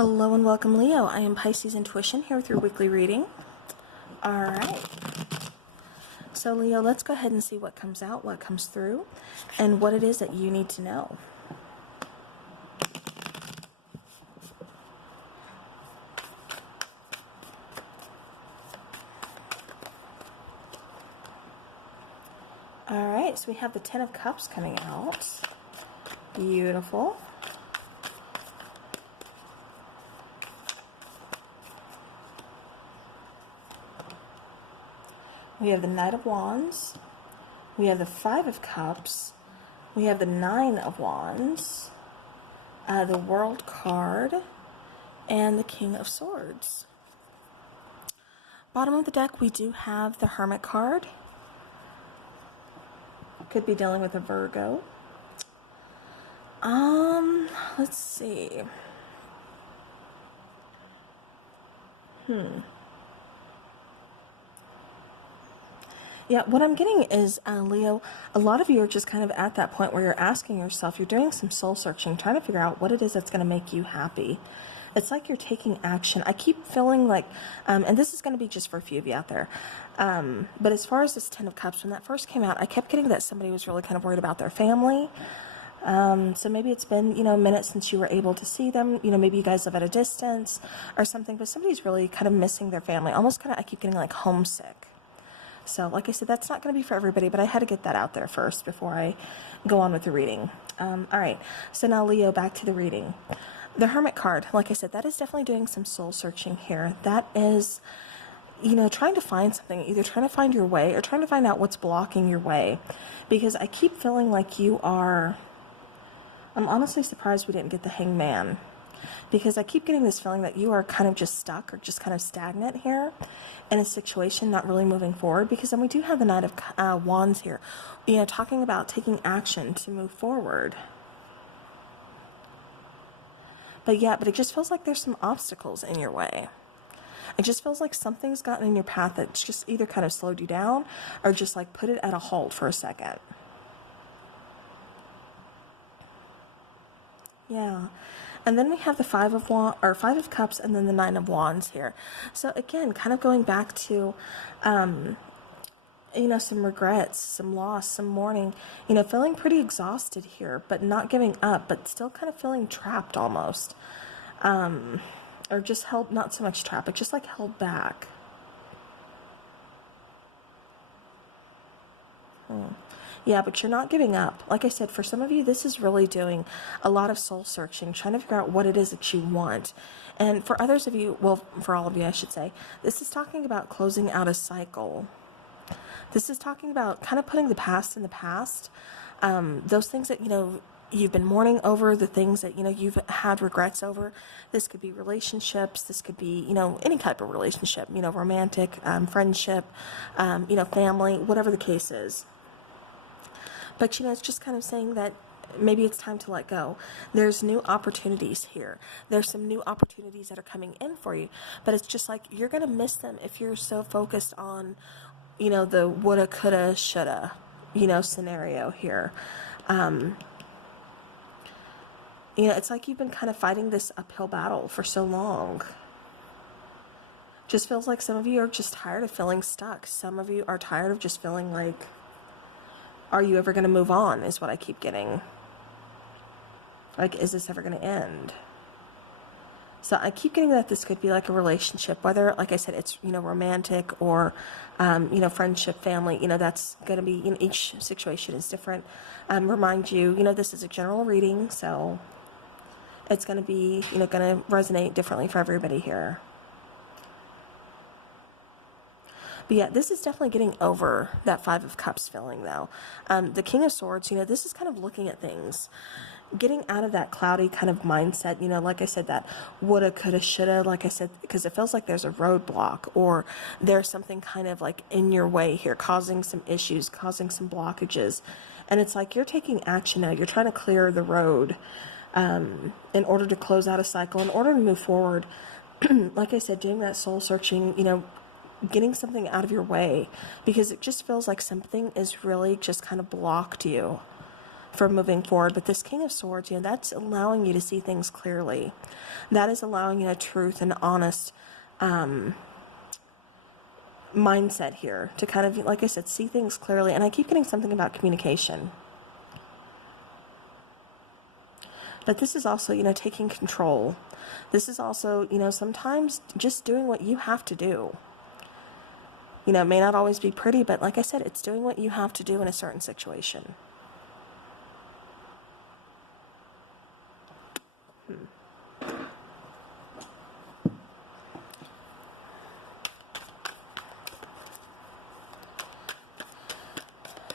Hello and welcome, Leo. I am Pisces Intuition here with your weekly reading. Alright. So, Leo, let's go ahead and see what comes out, what comes through, and what it is that you need to know. Alright, so we have the Ten of Cups coming out. Beautiful. We have the Knight of Wands, we have the Five of Cups, we have the Nine of Wands, the World card, and the King of Swords. Bottom of the deck, we do have the Hermit card. Could be dealing with a Virgo. Let's see. Yeah, what I'm getting is, Leo, a lot of you are just kind of at that point where you're asking yourself, you're doing some soul searching, trying to figure out what it is that's going to make you happy. It's like you're taking action. I keep feeling like, and this is going to be just for a few of you out there, but as far as this Ten of Cups, when that first came out, I kept getting that somebody was really kind of worried about their family. So maybe it's been, a minute since you were able to see them, maybe you guys live at a distance or something, but somebody's really kind of missing their family, almost kind of, I keep getting like homesick. So, like I said, that's not going to be for everybody, but I had to get that out there first before I go on with the reading. All right, so now, Leo, back to the reading. The Hermit card, like I said, that is definitely doing some soul searching here. That is, trying to find something, either trying to find your way or trying to find out what's blocking your way. Because I keep feeling like you are, I'm honestly surprised we didn't get the Hangman. Because I keep getting this feeling that you are kind of just stuck or just kind of stagnant here in a situation, not really moving forward. Because then we do have the Knight of Wands here, talking about taking action to move forward. But it just feels like there's some obstacles in your way. It just feels like something's gotten in your path that's just either kind of slowed you down or just like put it at a halt for a second. Yeah. And then we have the Five of Cups and then the Nine of Wands here. So again, kind of going back to, some regrets, some loss, some mourning, feeling pretty exhausted here, but not giving up, but still kind of feeling trapped almost. Or just held, not so much trapped, but just like held back. Yeah, but you're not giving up. Like I said, for some of you, this is really doing a lot of soul searching, trying to figure out what it is that you want. And for others of you, well, for all of you, I should say, this is talking about closing out a cycle. This is talking about kind of putting the past in the past. Those things that, you've been mourning over, the things that, you've had regrets over. This could be relationships. This could be, any type of relationship, romantic, friendship, family, whatever the case is. But, it's just kind of saying that maybe it's time to let go. There's new opportunities here. There's some new opportunities that are coming in for you. But it's just like you're going to miss them if you're so focused on, the woulda, coulda, shoulda, scenario here. It's like you've been kind of fighting this uphill battle for so long. Just feels like some of you are just tired of feeling stuck. Some of you are tired of just feeling like, are you ever going to move on, is what I keep getting. Like, is this ever going to end? So I keep getting that this could be like a relationship, whether, like I said, it's, romantic or, friendship, family, that's going to be, each situation is different. Remind you, this is a general reading, so it's going to be, going to resonate differently for everybody here. But yeah, this is definitely getting over that Five of Cups feeling, though. The King of Swords, this is kind of looking at things, getting out of that cloudy kind of mindset, like I said, that woulda, coulda, shoulda, like I said, because it feels like there's a roadblock or there's something kind of like in your way here, causing some issues, causing some blockages. And it's like you're taking action now. You're trying to clear the road in order to close out a cycle, in order to move forward. Like I said, doing that soul searching, getting something out of your way, because it just feels like something is really just kind of blocked you. for moving forward. But this King of Swords, that's allowing you to see things clearly. That is allowing you a truth and honest mindset here to kind of, like I said, see things clearly. And I keep getting something about communication. But this is also, taking control. This is also, sometimes just doing what you have to do. It may not always be pretty, but like I said, it's doing what you have to do in a certain situation.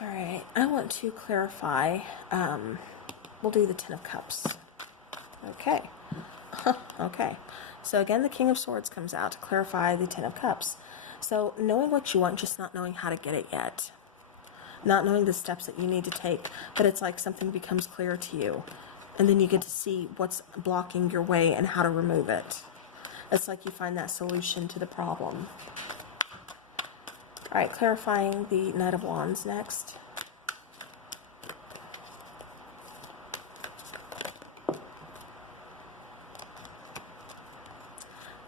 All right, I want to clarify. We'll do the Ten of Cups. Okay. Okay. So again, the King of Swords comes out to clarify the Ten of Cups. So knowing what you want, just not knowing how to get it yet. Not knowing the steps that you need to take, but it's like something becomes clear to you. And then you get to see what's blocking your way and how to remove it. It's like you find that solution to the problem. All right, clarifying the Knight of Wands next.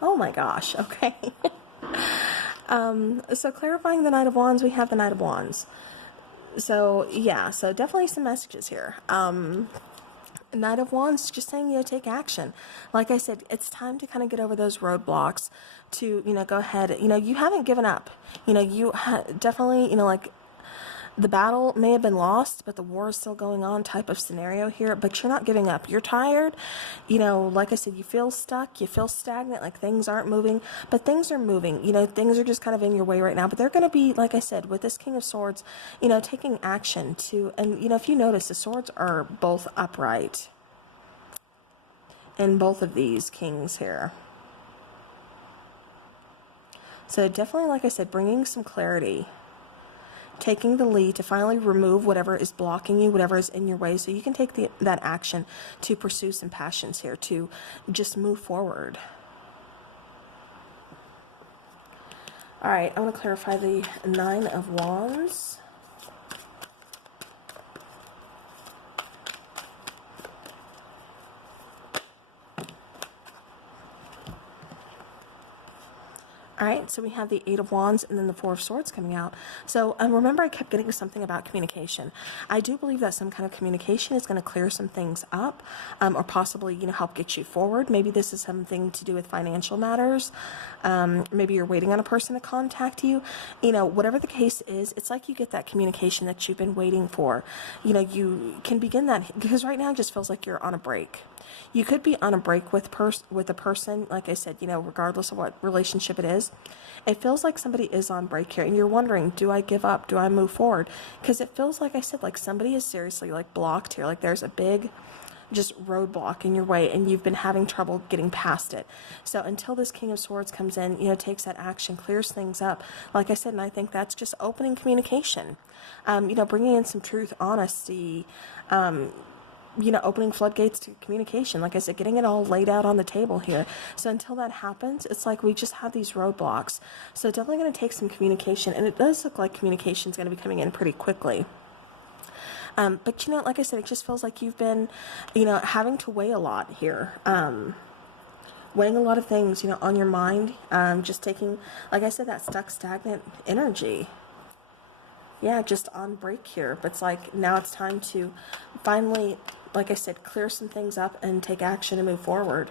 Oh my gosh, okay. So clarifying the Knight of Wands, we have the Knight of Wands. So yeah, so definitely some messages here. Knight of Wands, just saying, take action. Like I said, it's time to kind of get over those roadblocks to, go ahead. You haven't given up. You definitely, like, the battle may have been lost, but the war is still going on type of scenario here, but you're not giving up. You're tired. Like I said, you feel stuck, you feel stagnant, like things aren't moving, but things are moving. Things are just kind of in your way right now, but they're going to be, like I said, with this King of Swords, taking action to, and, if you notice, the swords are both upright in both of these kings here. So definitely, like I said, bringing some clarity. Taking the lead to finally remove whatever is blocking you, whatever is in your way, so you can take that action to pursue some passions here, to just move forward. All right, I want to clarify the Nine of Wands. All right, so we have the Eight of Wands and then the Four of Swords coming out. So remember, I kept getting something about communication. I do believe that some kind of communication is going to clear some things up, or possibly, help get you forward. Maybe this is something to do with financial matters. Maybe you're waiting on a person to contact you. Whatever the case is, it's like you get that communication that you've been waiting for. You can begin that, because right now it just feels like you're on a break. You could be on a break with a person, like I said, regardless of what relationship it is. It feels like somebody is on break here, and you're wondering, do I give up? Do I move forward? Because it feels like I said, like somebody is seriously like blocked here. Like there's a big just roadblock in your way, and you've been having trouble getting past it. So until this King of Swords comes in, takes that action, clears things up, like I said, and I think that's just opening communication. Bringing in some truth, honesty, opening floodgates to communication. Like I said, getting it all laid out on the table here. So until that happens, it's like we just have these roadblocks. So definitely going to take some communication, and it does look like communication is going to be coming in pretty quickly. But like I said, it just feels like you've been, having to weigh a lot here. Weighing a lot of things, on your mind. Just taking, like I said, that stuck, stagnant energy. Yeah, just on break here. But it's like now it's time to finally, like I said, clear some things up and take action and move forward.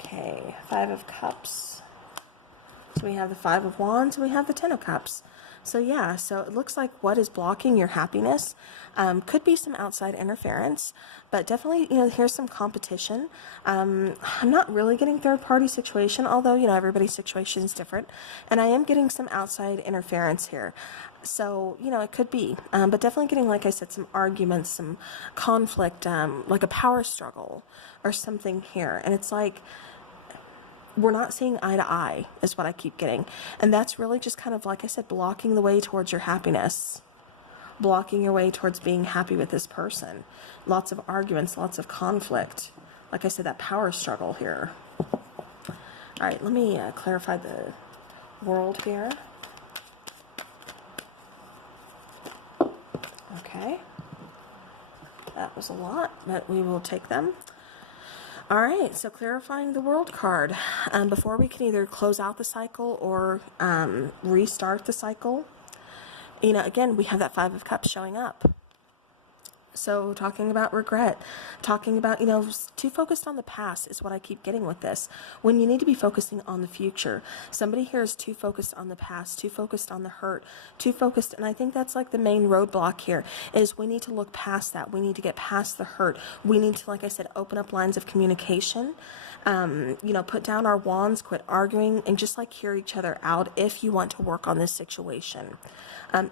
Okay, Five of Cups. So we have the Five of Wands and we have the Ten of Cups. So yeah, so it looks like what is blocking your happiness could be some outside interference, but definitely, here's some competition. I'm not really getting third-party situation, although, everybody's situation is different, and I am getting some outside interference here. So, it could be, but definitely getting, like I said, some arguments, some conflict, like a power struggle or something here, and it's like, we're not seeing eye to eye is what I keep getting. And that's really just kind of, like I said, blocking the way towards your happiness. Blocking your way towards being happy with this person. Lots of arguments, lots of conflict. Like I said, that power struggle here. All right, let me clarify the world here. Okay. That was a lot, but we will take them. All right, so clarifying the World card. Before we can either close out the cycle or restart the cycle, you know, again, we have that Five of Cups showing up. So talking about regret, talking about, you know, too focused on the past is what I keep getting with this, when you need to be focusing on the future. Somebody here is too focused on the past, too focused on the hurt, too focused. And I think that's like the main roadblock here is we need to look past that. We need to get past the hurt. We need to, like I said, open up lines of communication, you know, put down our wands, quit arguing, and just like hear each other out if you want to work on this situation.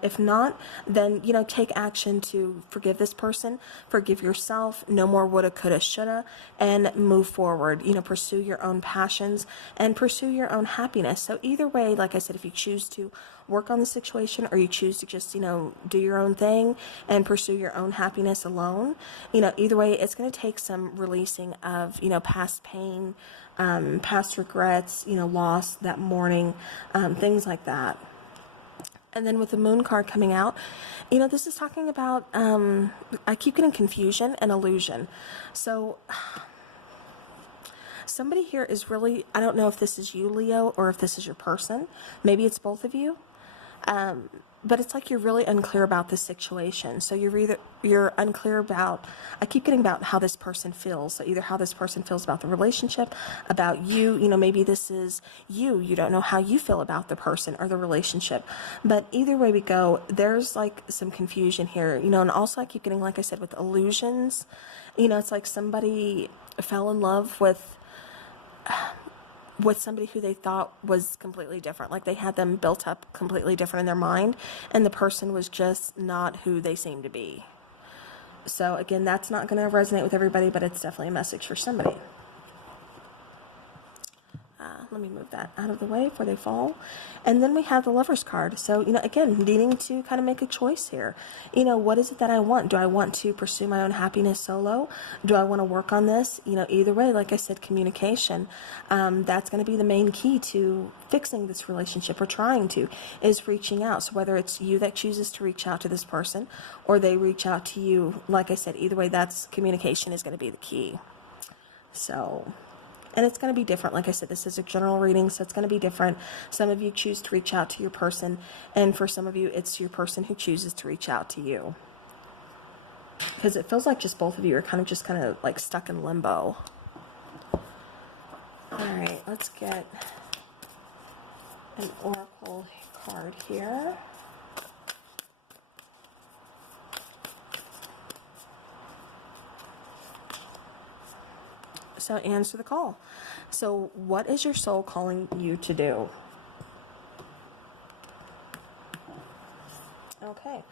If not, then, you know, take action to forgive this person, forgive yourself, no more woulda, coulda, shoulda, and move forward. You know, pursue your own passions and pursue your own happiness. So either way, like I said, if you choose to work on the situation or you choose to just, you know, do your own thing and pursue your own happiness alone, you know, either way, it's going to take some releasing of, you know, past pain, past regrets, you know, loss, that mourning, things like that. And then with the Moon card coming out, you know, this is talking about, I keep getting confusion and illusion. So somebody here is really, I don't know if this is you, Leo, or if this is your person. Maybe it's both of you. But it's like you're really unclear about this situation. So you're unclear about, I keep getting about how this person feels. So either how this person feels about the relationship, about you, you know, maybe this is you don't know how you feel about the person or the relationship. But either way we go, there's like some confusion here, you know, and also I keep getting, like I said, with illusions, you know, it's like somebody fell in love with somebody who they thought was completely different. Like they had them built up completely different in their mind, and the person was just not who they seemed to be. So again, that's not going to resonate with everybody, but it's definitely a message for somebody. Let me move that out of the way before they fall. And then we have the Lover's card. So, you know, again, needing to kind of make a choice here. You know, what is it that I want? Do I want to pursue my own happiness solo? Do I want to work on this? You know, either way, like I said, communication. That's going to be the main key to fixing this relationship, or trying to, is reaching out. So whether it's you that chooses to reach out to this person or they reach out to you, like I said, either way, that's communication is going to be the key. So... and it's going to be different. Like I said, this is a general reading, so it's going to be different. Some of you choose to reach out to your person, and for some of you, it's your person who chooses to reach out to you. Because it feels like just both of you are kind of like stuck in limbo. All right, let's get an oracle card here. So answer the call. So what is your soul calling you to do? Okay.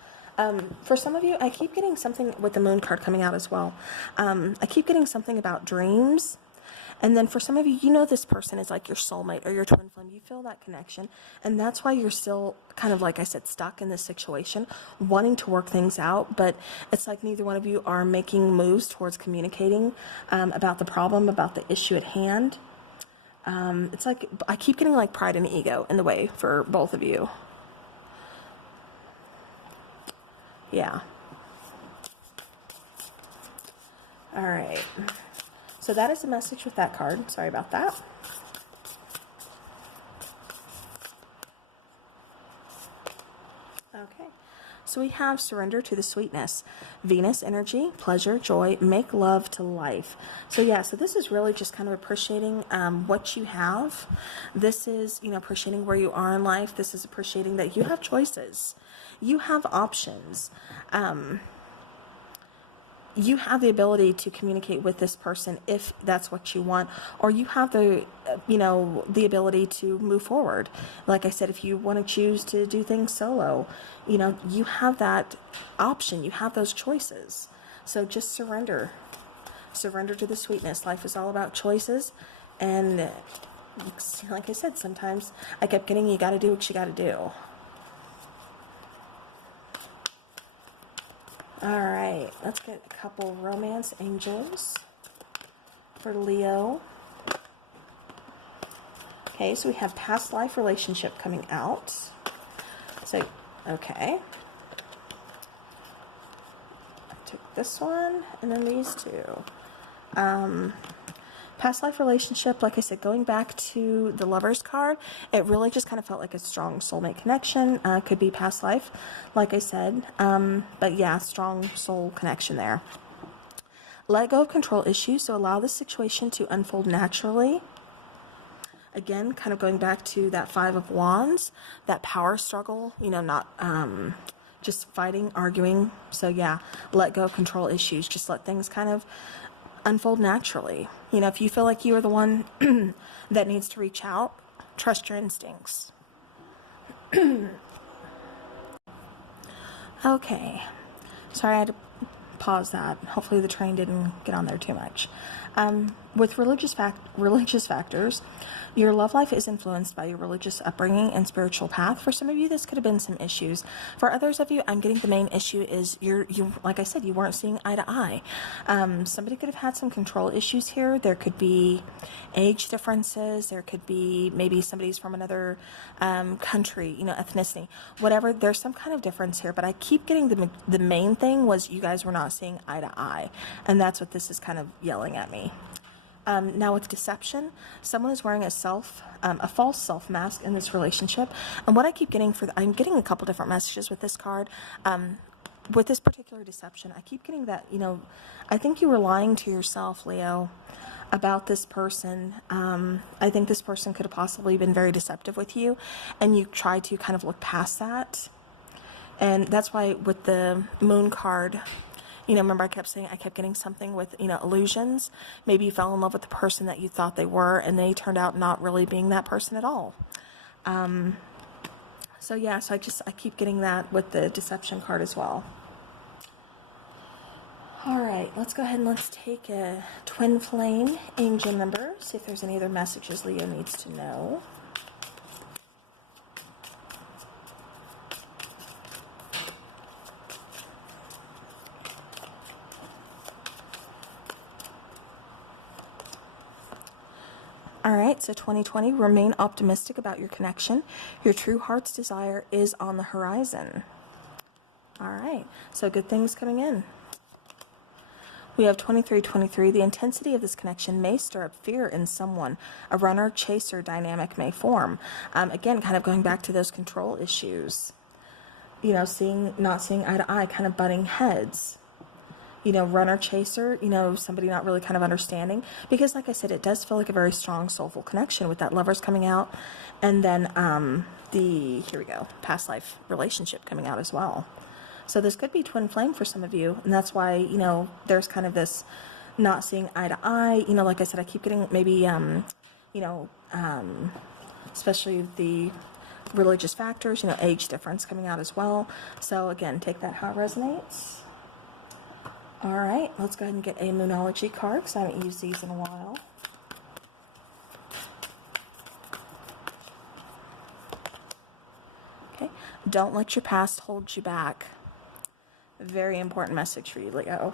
For some of you, I keep getting something with the Moon card coming out as well. I keep getting something about dreams. And then for some of you, you know this person is like your soulmate or your twin flame. You feel that connection. And that's why you're still kind of, like I said, stuck in this situation, wanting to work things out. But it's like neither one of you are making moves towards communicating about the problem, about the issue at hand. It's like I keep getting like pride and ego in the way for both of you. Yeah. All right. So that is the message with that card. Sorry about that. Okay. So we have surrender to the sweetness, Venus energy, pleasure, joy, make love to life. So yeah, so this is really just kind of appreciating what you have. This is, you know, appreciating where you are in life. This is appreciating that you have choices. You have options. You have the ability to communicate with this person if that's what you want, or you have the, you know, the ability to move forward. Like I said, if you want to choose to do things solo, you know, you have that option. You have those choices. So just surrender. Surrender to the sweetness. Life is all about choices. And like I said, sometimes I kept getting, you got to do what you got to do. All right, let's get a couple romance angels for Leo. Okay, so we have past life relationship coming out. So, okay. took this one and then these two. Past life relationship, like I said, going back to the Lovers card, it really just kind of felt like a strong soulmate connection. Could be past life, like I said. But yeah, strong soul connection there. Let go of control issues, so allow the situation to unfold naturally. Again, kind of going back to that Five of Wands, that power struggle, you know, not just fighting, arguing. So yeah, let go of control issues. Just let things kind of unfold naturally. You know, if you feel like you are the one that needs to reach out, trust your instincts. Okay. Sorry, I had to pause that. Hopefully the train didn't get on there too much. With religious factors, your love life is influenced by your religious upbringing and spiritual path. For some of you, this could have been some issues. For others of you, I'm getting the main issue is you like I said, you weren't seeing eye to eye. Somebody could have had some control issues here. There could be age differences. There could be maybe somebody's from another country, you know, ethnicity, whatever. There's some kind of difference here, but I keep getting the main thing was you guys were not seeing eye to eye, and that's what this is kind of yelling at me. Now with deception, someone is wearing a false self mask in this relationship. And what I keep getting I'm getting a couple different messages with this card. With this particular deception, I keep getting that, you know, I think you were lying to yourself, Leo, about this person. I think this person could have possibly been very deceptive with you, and you tried to kind of look past that. And that's why with the Moon card, you know, remember I kept getting something with, you know, illusions. Maybe you fell in love with the person that you thought they were, and they turned out not really being that person at all. So yeah, so I keep getting that with the deception card as well. All right, let's go ahead and let's take a twin flame angel number. See if there's any other messages Leo needs to know. All right, so 2020, remain optimistic about your connection. Your true heart's desire is on the horizon. All right, so good things coming in. We have 2323. The intensity of this connection may stir up fear in someone. A runner-chaser dynamic may form. Again, kind of going back to those control issues. You know, not seeing eye to eye, kind of butting heads. You know, runner chaser, you know, somebody not really kind of understanding, because like I said, it does feel like a very strong soulful connection with that Lovers coming out, and then here we go, past life relationship coming out as well. So this could be twin flame for some of you, and that's why, you know, there's kind of this not seeing eye to eye. You know, like I said, I keep getting maybe you know, especially the religious factors, you know, age difference coming out as well. So again, take that how it resonates. All right, let's go ahead and get a Moonology card, because I haven't used these in a while. Okay, don't let your past hold you back. Very important message for you, Leo.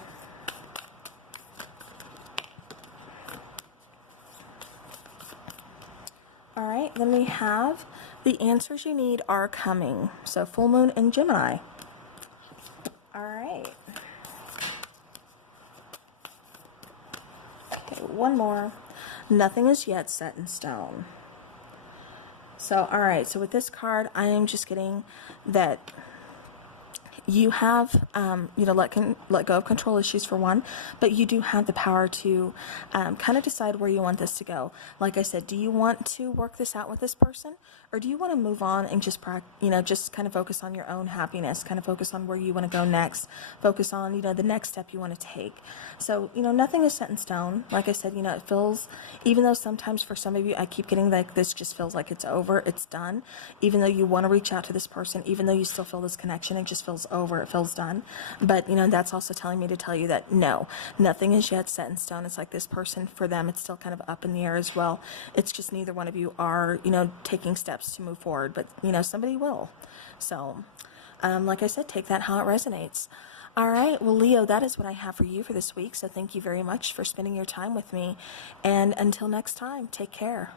All right, then we have the answers you need are coming. So full moon in Gemini. All right. One more. Nothing is yet set in stone. So, all right. So with this card, I am just getting that you have, you know, let go of control issues for one, but you do have the power to kind of decide where you want this to go. Like I said, do you want to work this out with this person, or do you want to move on and just, you know, just kind of focus on your own happiness, kind of focus on where you want to go next, focus on, you know, the next step you want to take. So, you know, nothing is set in stone. Like I said, you know, it feels, even though sometimes for some of you, I keep getting like this just feels like it's over, it's done. Even though you want to reach out to this person, even though you still feel this connection, it just feels over, it feels done. But, you know, that's also telling me to tell you that no, nothing is yet set in stone. It's like this person, for them, it's still kind of up in the air as well. It's just neither one of you are, you know, taking steps to move forward, but, you know, somebody will. So, like I said, take that how it resonates. All right, well, Leo, that is what I have for you for this week. So thank you very much for spending your time with me. And until next time, take care.